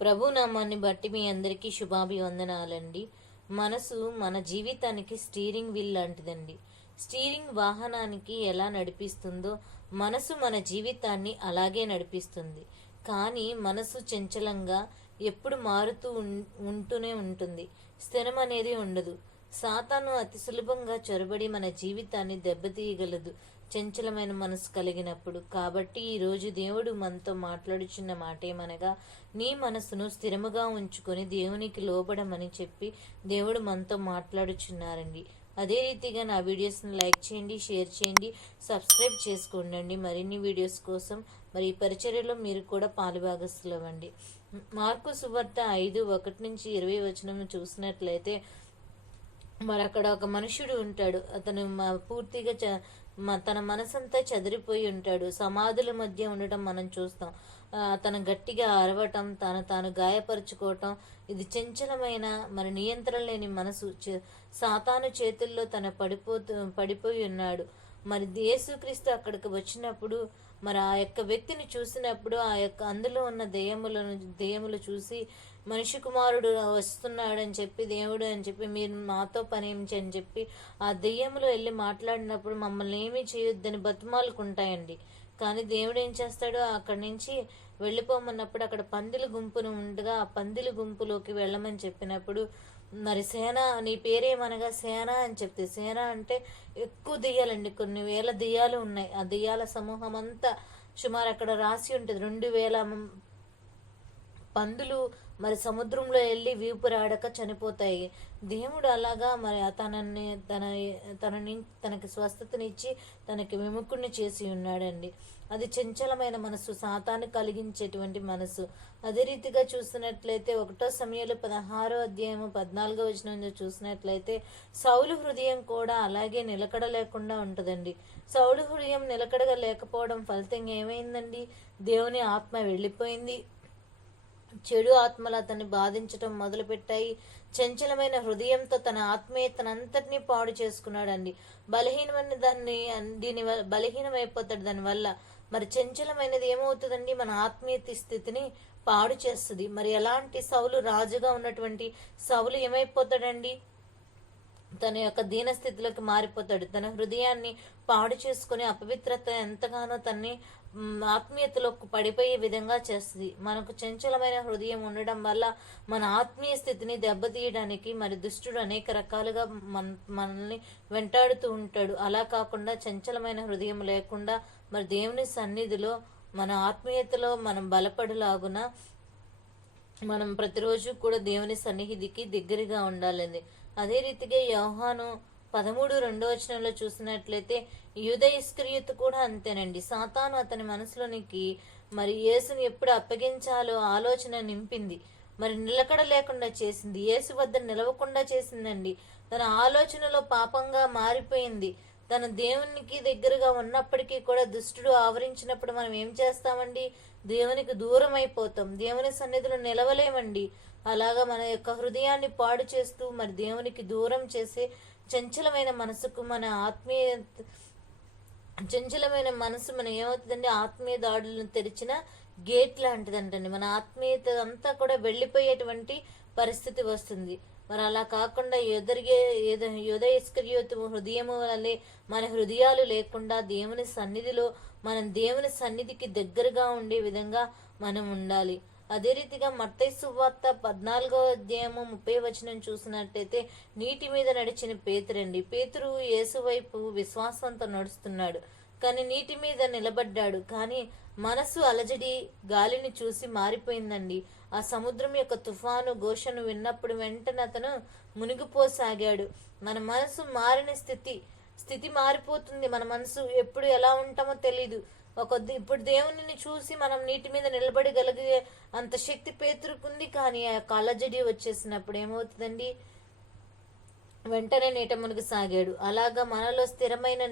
ప్రభు నామాన్ని బట్టి మీ అందరికీ శుభాభివందనాలండి. మనసు మన జీవితానికి స్టీరింగ్ వీల్ లాంటిదండి. స్టీరింగ్ వాహనానికి ఎలా నడిపిస్తుందో మనసు మన జీవితాన్ని అలాగే నడిపిస్తుంది. కానీ మనసు చంచలంగా ఎప్పుడు మారుతూ ఉంటూనే ఉంటుంది. స్థిరం అనేది ఉండదు. సాతాను అతి సులభంగా చొరబడి మన జీవితాన్ని దెబ్బతీయగలదు. చంచలమైన మనసు కలిగినప్పుడు. కాబట్టి ఈరోజు దేవుడు మనతో మాట్లాడుచున్న మాట ఏమనగా నీ మనసును స్థిరముగా ఉంచుకొని దేవునికి లోబడమని చెప్పి దేవుడు మనతో మాట్లాడుచున్నారండి. అదే రీతిగా నా వీడియోస్ని లైక్ చేయండి షేర్ చేయండి సబ్స్క్రైబ్ చేసుకోండి మరిన్ని వీడియోస్ కోసం మరి ఈ పరిచర్యలో మీరు కూడా పాలుభాగస్తులవ్వండి మార్కు సువార్త ఐదు ఒకటి నుంచి ఇరవై వచనం చూసినట్లయితే మరి అక్కడ ఒక మనుషుడు ఉంటాడు. అతను పూర్తిగా చ తన మనసంతా చెదిరిపోయి ఉంటాడు. సమాధుల మధ్య ఉండటం మనం చూస్తాం. తను గట్టిగా అరవటం తను తాను గాయపరుచుకోవటం ఇది చంచలమైన మరి నియంత్రణ లేని మనసు. చే- సాతాను చేతుల్లో తన పడిపోతూ పడిపోయి ఉన్నాడు. మరి యేసుక్రీస్తు అక్కడికి వచ్చినప్పుడు మరి ఆ యొక్క వ్యక్తిని చూసినప్పుడు ఆ యొక్క అందులో ఉన్న దెయ్యములను దెయ్యములు చూసి మనిషి కుమారుడు వస్తున్నాడని చెప్పి దేవుడు అని చెప్పి మీరు మాతో పనేమించి అని చెప్పి ఆ దెయ్యములు వెళ్ళి మాట్లాడినప్పుడు మమ్మల్ని ఏమీ చేయొద్దని బతుమాలుకుంటాయండి. కానీ దేవుడు ఏం చేస్తాడు? అక్కడి నుంచి వెళ్ళిపోమన్నప్పుడు అక్కడ పందిల గుంపును ఉండగా ఆ పందిల గుంపులోకి వెళ్ళమని చెప్పినప్పుడు మరి సేన నీ పేరేమనగా సేన? అని చెప్తే సేన అంటే ఎక్కువ దెయ్యాలండి. కొన్ని వేల దెయ్యాలు ఉన్నాయి. ఆ దెయ్యాల సమూహం అంతా సుమారు అక్కడ రాసి ఉంటుంది. రెండు వేల పందులు మరి సముద్రంలో వెళ్ళి వీపురాడక చనిపోతాయి. దేవుడు అలాగా మరి తనని తన తనని తనకి స్వస్థతనిచ్చి తనకి విముఖుణ్ణి చేసి ఉన్నాడండి. అది చంచలమైన మనసు సాతాను కలిగించేటువంటి మనసు అదే రీతిగా చూసినట్లయితే ఒకటో సమయంలో పదహారో అధ్యాయము పద్నాలుగో వచనంలో చూసినట్లయితే సౌలు హృదయం కూడా అలాగే నిలకడ లేకుండా ఉంటుందండి. సౌలు హృదయం నిలకడగా లేకపోవడం ఫలితంగా ఏమైందండి? దేవుని ఆత్మ వెళ్ళిపోయింది. చెడు ఆత్మలు అతన్ని బాధించటం మొదలుపెట్టాయి. చంచలమైన హృదయంతో తన ఆత్మీయతనంతటినీ పాడు చేసుకున్నాడండి. బలహీనమైన దాన్ని దీని బలహీనమైపోతాడు దానివల్ల. మరి చంచలమైనది ఏమవుతుందండి? మన ఆత్మీయత స్థితిని పాడు చేస్తుంది. మరి ఎలాంటి సౌలు రాజుగా ఉన్నటువంటి సౌలు ఏమైపోతాడండి? తన యొక్క దీనస్థితిలోకి మారిపోతాడు. తన హృదయాన్ని పాడు చేసుకుని అపవిత్రత ఎంతగానో తన్ని ఆత్మీయతలోకి పడిపోయే విధంగా చేస్తుంది. మనకు చంచలమైన హృదయం ఉండడం వల్ల మన ఆత్మీయ స్థితిని దెబ్బతీయడానికి మరి దుష్టుడు అనేక రకాలుగా మన మనల్ని వెంటాడుతూ ఉంటాడు. అలా కాకుండా చంచలమైన హృదయం లేకుండా మరి దేవుని సన్నిధిలో మన ఆత్మీయతలో మనం బలపడలాగున మనం ప్రతిరోజు కూడా దేవుని సన్నిధికి దగ్గరగా ఉండాలండి. అదే రీతిగా యోహాను పదమూడు రెండో వచనంలో చూసినట్లయితే యూద ఇస్కరియుత్ కూడా అంతేనండి. సాతాను అతని మనసులోనికి మరి యేసుని ఎప్పుడు అప్పగించాలో ఆలోచన నింపింది. మరి నిలకడ లేకుండా చేసింది. యేసు వద్ద నిలవకుండా చేసిందండి. తన ఆలోచనలో పాపంగా మారిపోయింది. తన దేవునికి దగ్గరగా ఉన్నప్పటికీ కూడా దుష్టుడు ఆవరించినప్పుడు మనం ఏం చేస్తామండి? దేవునికి దూరం అయిపోతాం. దేవుని సన్నిధిలో నిలవలేమండి. అలాగా మన యొక్క హృదయాన్ని పాడు చేస్తూ మరి దేవునికి దూరం చేసే చంచలమైన మనసుకు మన ఆత్మీయ చంచలమైన మనసు మనం ఏమవుతుందండి ఆత్మీయ దాడులను తెరిచిన గేట్ లాంటిదంటండి. మన ఆత్మీయత అంతా కూడా వెళ్ళిపోయేటువంటి పరిస్థితి వస్తుంది. మరి అలా కాకుండా ఎదురిగే యుధ హృదయము వలె మన హృదయాలు లేకుండా దేవుని సన్నిధిలో మనం దేవుని సన్నిధికి దగ్గరగా ఉండే విధంగా మనం ఉండాలి. అదే రీతిగా మత్తయి సువార్త పద్నాలుగో అధ్యాయము ముప్పై వచనం చూసినట్టయితే నీటి మీద నడిచిన పేతురండి. పేతురు యేసు వైపు విశ్వాసంతో నడుస్తున్నాడు. కానీ నీటి మీద నిలబడ్డాడు. కానీ మనసు అలజడి గాలిని చూసి మారిపోయిందండి. ఆ సముద్రం యొక్క తుఫాను ఘోషను విన్నప్పుడు వెంటనే అతను మునిగిపోసాగాడు. మన మనసు మారిన స్థితి స్థితి మారిపోతుంది. మన మనసు ఎప్పుడు ఎలా ఉంటామో తెలీదు. ఒక ఇప్పుడు దేవుని చూసి మనం నీటి మీద నిలబడగలిగే అంత శక్తి పేతురుకుంది. కానీ ఆ యొక్క అలజడి వచ్చేసినప్పుడు ఏమవుతుందండి? వెంటనే నీట మునిగి సాగాడు. అలాగా మనలో స్థిరమైన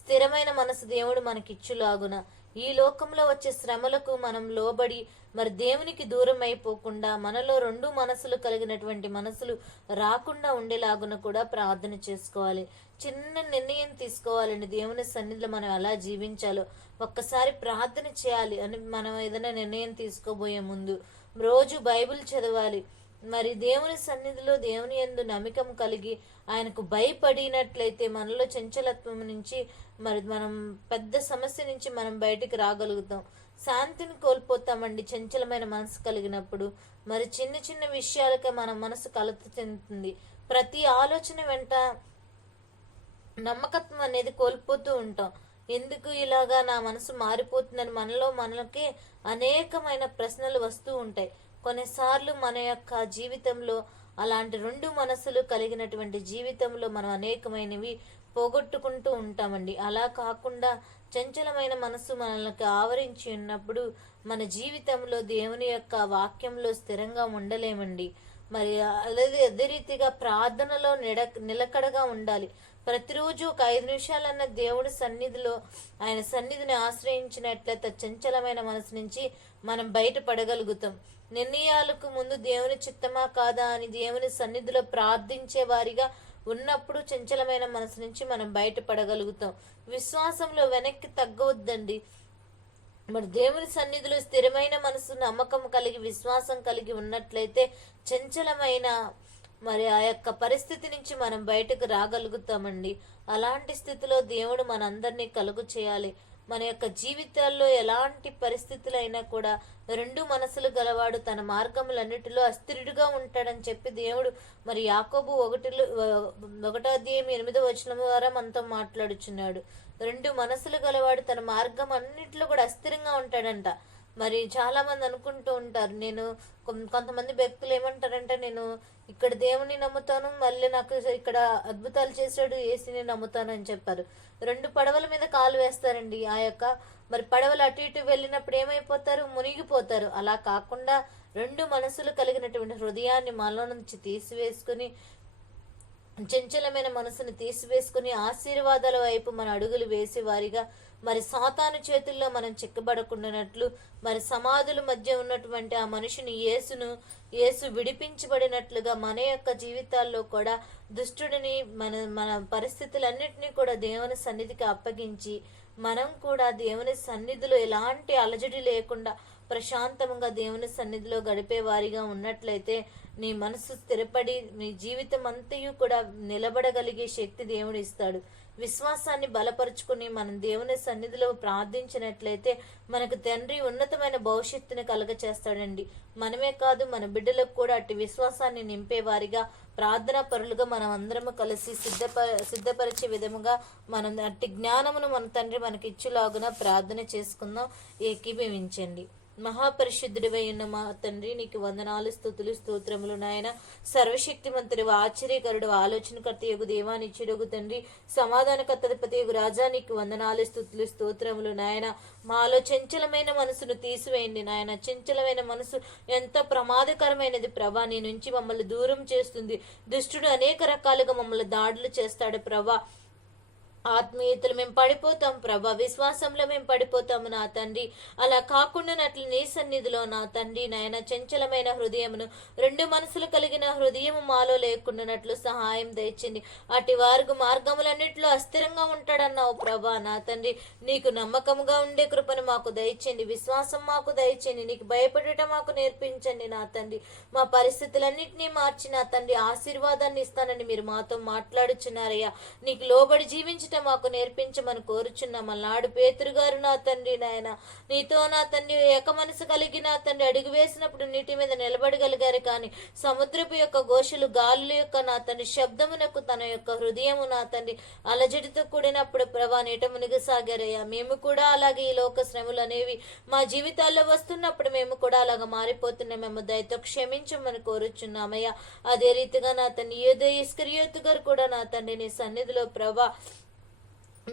స్థిరమైన మనసు దేవుడు మనకిచ్చులాగున ఈ లోకంలో వచ్చే శ్రమలకు మనం లోబడి మరి దేవునికి దూరం అయిపోకుండా మనలో రెండు మనసులు కలిగినటువంటి మనసులు రాకుండా ఉండేలాగున కూడా ప్రార్థన చేసుకోవాలి. చిన్న నిర్ణయం తీసుకోవాలండి. దేవుని సన్నిధిలో మనం ఎలా జీవించాలో ఒక్కసారి ప్రార్థన చేయాలి అని మనం ఏదైనా నిర్ణయం తీసుకోబోయే ముందు. రోజు బైబిల్ చదవాలి. మరి దేవుని సన్నిధిలో దేవుని ఎందు నమ్మకం కలిగి ఆయనకు భయపడినట్లయితే మనలో చంచలత్వం నుంచి మరి మనం పెద్ద సమస్య నుంచి మనం బయటికి రాగలుగుతాం. శాంతిని కోల్పోతామండి చంచలమైన మనసు కలిగినప్పుడు. మరి చిన్న చిన్న విషయాలకే మన మనసు కలత చెందుతుంది. ప్రతి ఆలోచన వెంట నమ్మకత్వం అనేది కోల్పోతూ ఉంటాం. ఎందుకు ఇలాగా నా మనసు మారిపోతుందని మనలో మనలకే అనేకమైన ప్రశ్నలు వస్తూ ఉంటాయి. కొన్నిసార్లు మన యొక్క జీవితంలో అలాంటి రెండు మనసులు కలిగినటువంటి జీవితంలో మనం అనేకమైనవి పోగొట్టుకుంటూ ఉంటామండి. అలా కాకుండా చంచలమైన మనసు మనల్ని ఆవరించి ఉన్నప్పుడు మన జీవితంలో దేవుని యొక్క వాక్యంలో స్థిరంగా ఉండలేమండి. మరి అదే అదే రీతిగా ప్రార్థనలో నిడ నిలకడగా ఉండాలి. ప్రతిరోజు ఒక ఐదు నిమిషాలన్న దేవుడి సన్నిధిలో ఆయన సన్నిధిని ఆశ్రయించినట్లయితే చంచలమైన మనసు నుంచి మనం బయటపడగలుగుతాం. నిర్ణయాలకు ముందు దేవుని చిత్తమా కాదా అని దేవుని సన్నిధిలో ప్రార్థించే వారిగా ఉన్నప్పుడు చంచలమైన మనసు నుంచి మనం బయటపడగలుగుతాం. విశ్వాసంలో వెనక్కి తగ్గవద్దండి. మరి దేవుని సన్నిధిలో స్థిరమైన మనసు నమ్మకం కలిగి విశ్వాసం కలిగి ఉన్నట్లయితే చంచలమైన మరి ఆ యొక్క పరిస్థితి నుంచి మనం బయటకు రాగలుగుతామండి. అలాంటి స్థితిలో దేవుడు మనందరినీ కలుగు చేయాలి. మన యొక్క జీవితాల్లో ఎలాంటి పరిస్థితులైనా కూడా రెండు మనసులు గలవాడు తన మార్గములన్నిటిలో అస్థిరుడుగా ఉంటాడని చెప్పి దేవుడు మరి యాకోబు ఒకటిలో ఒకటో అధ్యాయం ఎనిమిదో వచనం ద్వారా మనతో మాట్లాడుచున్నాడు. రెండు మనసులు గలవాడు తన మార్గం అన్నిటిలో కూడా అస్థిరంగా ఉంటాడంట. మరి చాలా మంది అనుకుంటూ ఉంటారు. నేను కొం- కొంతమంది వ్యక్తులు ఏమంటారంటే నేను ఇక్కడ దేవుని నమ్ముతాను మళ్ళీ నాకు ఇక్కడ అద్భుతాలు చేశాడు ఏసీని నమ్ముతాను అని చెప్పారు. రెండు పడవల మీద కాలు వేస్తారండి ఆ యొక్క మరి పడవలు అటు ఇటు వెళ్ళినప్పుడు ఏమైపోతారు? మునిగిపోతారు. అలా కాకుండా రెండు మనసులు కలిగినటువంటి హృదయాన్ని మనలో నుంచి తీసివేసుకుని చంచలమైన మనసును తీసివేసుకుని ఆశీర్వాదాల వైపు మన అడుగులు వేసే వారిగా మరి సాతాను చేతుల్లో మనం చిక్కబడకుండానట్లు మరి సమాధుల మధ్య ఉన్నటువంటి ఆ మనిషిని యేసును యేసు విడిపించబడినట్లుగా మన యొక్క జీవితాల్లో కూడా దుష్టుడిని మన మన పరిస్థితులన్నింటినీ కూడా దేవుని సన్నిధికి అప్పగించి మనం కూడా దేవుని సన్నిధిలో ఎలాంటి అలజడి లేకుండా ప్రశాంతంగా దేవుని సన్నిధిలో గడిపే వారిగా ఉన్నట్లయితే నీ మనసు స్థిరపడి నీ జీవితం అంతయు కూడా నిలబడగలిగే శక్తి దేవుడు ఇస్తాడు విశ్వాసాన్ని బలపరుచుకుని మనం దేవుని సన్నిధిలో ప్రార్థించినట్లయితే మనకు తండ్రి ఉన్నతమైన భవిష్యత్తుని కలగచేస్తాడండి. మనమే కాదు మన బిడ్డలకు కూడా అట్టి విశ్వాసాన్ని నింపేవారిగా ప్రార్థనా పరులుగా మనం అందరము కలిసి సిద్ధప సిద్ధపరిచే విధముగా మనం అట్టి జ్ఞానమును మన తండ్రి మనకి ఇచ్చులాగున ప్రార్థన చేసుకుందాం. ఏకీభవించండి. మహాపరిశుద్ధుడివై ఉన్న మా తండ్రి నీకు వందనాలు స్థుతులు స్తోత్రములు నాయన. సర్వశక్తిమంతుడు ఆశ్చర్యకరుడు ఆలోచనకర్త యగు దేవానిచ్చుడుగు తండ్రి సమాధానకర్తపతి యగు రాజా నీకు వందనాలు స్థుతులు స్తోత్రములు నాయన. మాలో చంచలమైన మనసును తీసివేయండి నాయన. చంచలమైన మనసు ఎంత ప్రమాదకరమైనది ప్రభా నీ నుంచి మమ్మల్ని దూరం చేస్తుంది. దుష్టుడు అనేక రకాలుగా మమ్మల్ని దాడులు చేస్తాడు ప్రభా. ఆత్మీయతలు మేము పడిపోతాం ప్రభా విశ్వాసంలో మేము పడిపోతాము నా తండ్రి. అలా కాకుండానట్లు నీ సన్నిధిలో నా తండ్రి నాయన చంచలమైన హృదయమును రెండు మనసులు కలిగిన హృదయము మాలో లేకుండానట్లు సహాయం దయచింది అటు వారు మార్గములన్నింటిలో అస్థిరంగా ఉంటాడన్నావు ప్రభా నా తండ్రి. నీకు నమ్మకముగా ఉండే కృపను మాకు దయచేయండి విశ్వాసం మాకు దయచేయండి నీకు భయపడటం మాకు నేర్పించండి నా తండ్రి. మా పరిస్థితులన్నింటినీ మార్చి నా తండ్రి ఆశీర్వాదాన్ని ఇస్తానని మీరు మాతో మాట్లాడుచున్నారయ్యా. నీకు లోబడి జీవించటం మాకు నేర్పించమని కోరుచున్నాం. మళ్ళాడు పేతురు గారు నా తండ్రి నాయన. నీతో నా తండ్రి ఏక మనసు కలిగి నా తండ్రి అడుగు వేసినప్పుడు నీటి మీద నిలబడగలిగారు కానీ సముద్రపు యొక్క ఘోషలు గాలుల యొక్క నా తండ్రి శబ్దమునకు తన యొక్క హృదయము నా తండ్రి అలజడితో కూడినప్పుడు ప్రభా నీట మునిగసాగారయ్యా. మేము కూడా అలాగే ఈ లోక శ్రమలు అనేవి మా జీవితాల్లో వస్తున్నప్పుడు మేము కూడా అలాగ మారిపోతున్నాం. మేము దయతో క్షమించమని కోరుచున్నామయ్యా. అదే రీతిగా నా తండ్రి ఏదో ఇస్కరియోతు గారు కూడా నా తండ్రి నీ సన్నిధిలో ప్రభా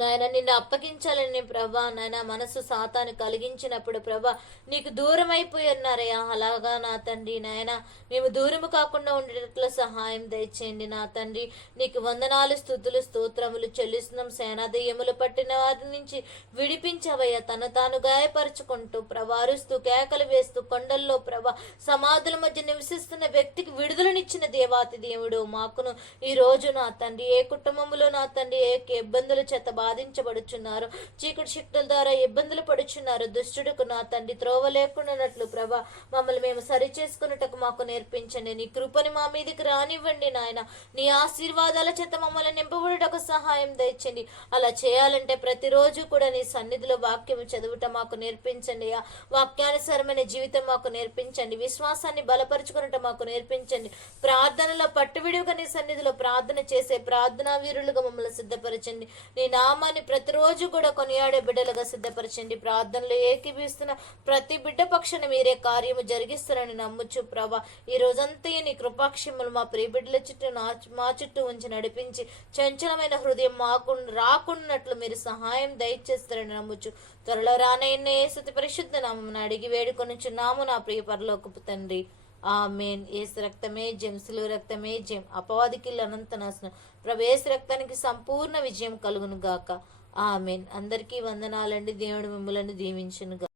నాయన నిన్ను అప్పగించాలని ప్రభా నాయన మనసు సాతాను కలిగించినప్పుడు ప్రభా నీకు దూరం అయిపోయి ఉన్నారయ్యా అలాగా నా తండ్రి నాయన మేము దూరము కాకుండా ఉండేటట్లు సహాయం దయచేయండి నా తండ్రి. నీకు వందనాలు స్థుతులు స్తోత్రములు చెల్లిస్తున్నాం. సేనాదయ్యములు పట్టిన వారి నుంచి విడిపించవయ్యా. తను తాను గాయపరుచుకుంటూ ప్రవారుస్తూ కేకలు వేస్తూ కొండల్లో ప్రభా సమాధుల మధ్య నివసిస్తున్న వ్యక్తికి విడుదలనిచ్చిన దేవాతి దేవుడు మాకును. ఈ రోజు నా తండ్రి ఏ కుటుంబంలో నా తండ్రి ఏ ఇబ్బందుల చేత బాధించబడుచున్నారు. చీకటి శక్తుల ద్వారా ఇబ్బందులు పడుచున్నారు. దుష్టుడుకు నా తండ్రి త్రోవ లేకుండానట్లు ప్రభా మమ్మల్ని మేము సరి చేసుకున్నట్టుకు మాకు నేర్పించండి. నీ కృపని మా మీదకి రానివ్వండి నాయన. నీ ఆశీర్వాదాల చేత మమ్మల్ని నింపబడుటకు సహాయం దయచండి. అలా చేయాలంటే ప్రతిరోజు కూడా నీ సన్నిధిలో వాక్యం చదువుట మాకు నేర్పించండి ఆ వాక్యానుసారమైన జీవితం మాకు నేర్పించండి. విశ్వాసాన్ని బలపరుచుకున్నట్టు మాకు నేర్పించండి. ప్రార్థనలో పట్టువిడిగా నీ సన్నిధిలో ప్రార్థన చేసే ప్రార్థనా వీరులుగా మమ్మల్ని సిద్ధపరచండి. నీ నామాన్ని ప్రతిరోజు కూడా కొనియాడే బిడ్డలుగా సిద్ధపరచండి. ప్రార్థనలు ఏకీభిస్తున్న ప్రతి బిడ్డ పక్షాన మీరే కార్యము జరిగిస్తారని నమ్ముచు ప్రభా ఈ రోజంతా నీ కృపాక్షములు మా ప్రియ బిడ్డల చుట్టూ నా మా చుట్టూ ఉంచి నడిపించి చంచలమైన హృదయం మాకు రాకున్నట్లు మీరు సహాయం దయచేస్తారని నమ్ముచు త్వరలో రానయ్య సతి పరిశుద్ధ నామం అడిగి వేడుకొని చున్నాము నా ప్రియ పరలోకపు తండ్రి. ఆమెన్. ఏసు రక్తమే జెం సిలువ రక్తమే జెం అపవాదికి అనంత నాశనం ప్రవేశ రక్తానికి సంపూర్ణ విజయం కలుగును గాక. ఆమెన్. అందరికీ వందనాలండి. దేవుడు మిమ్మల్ని దీవించును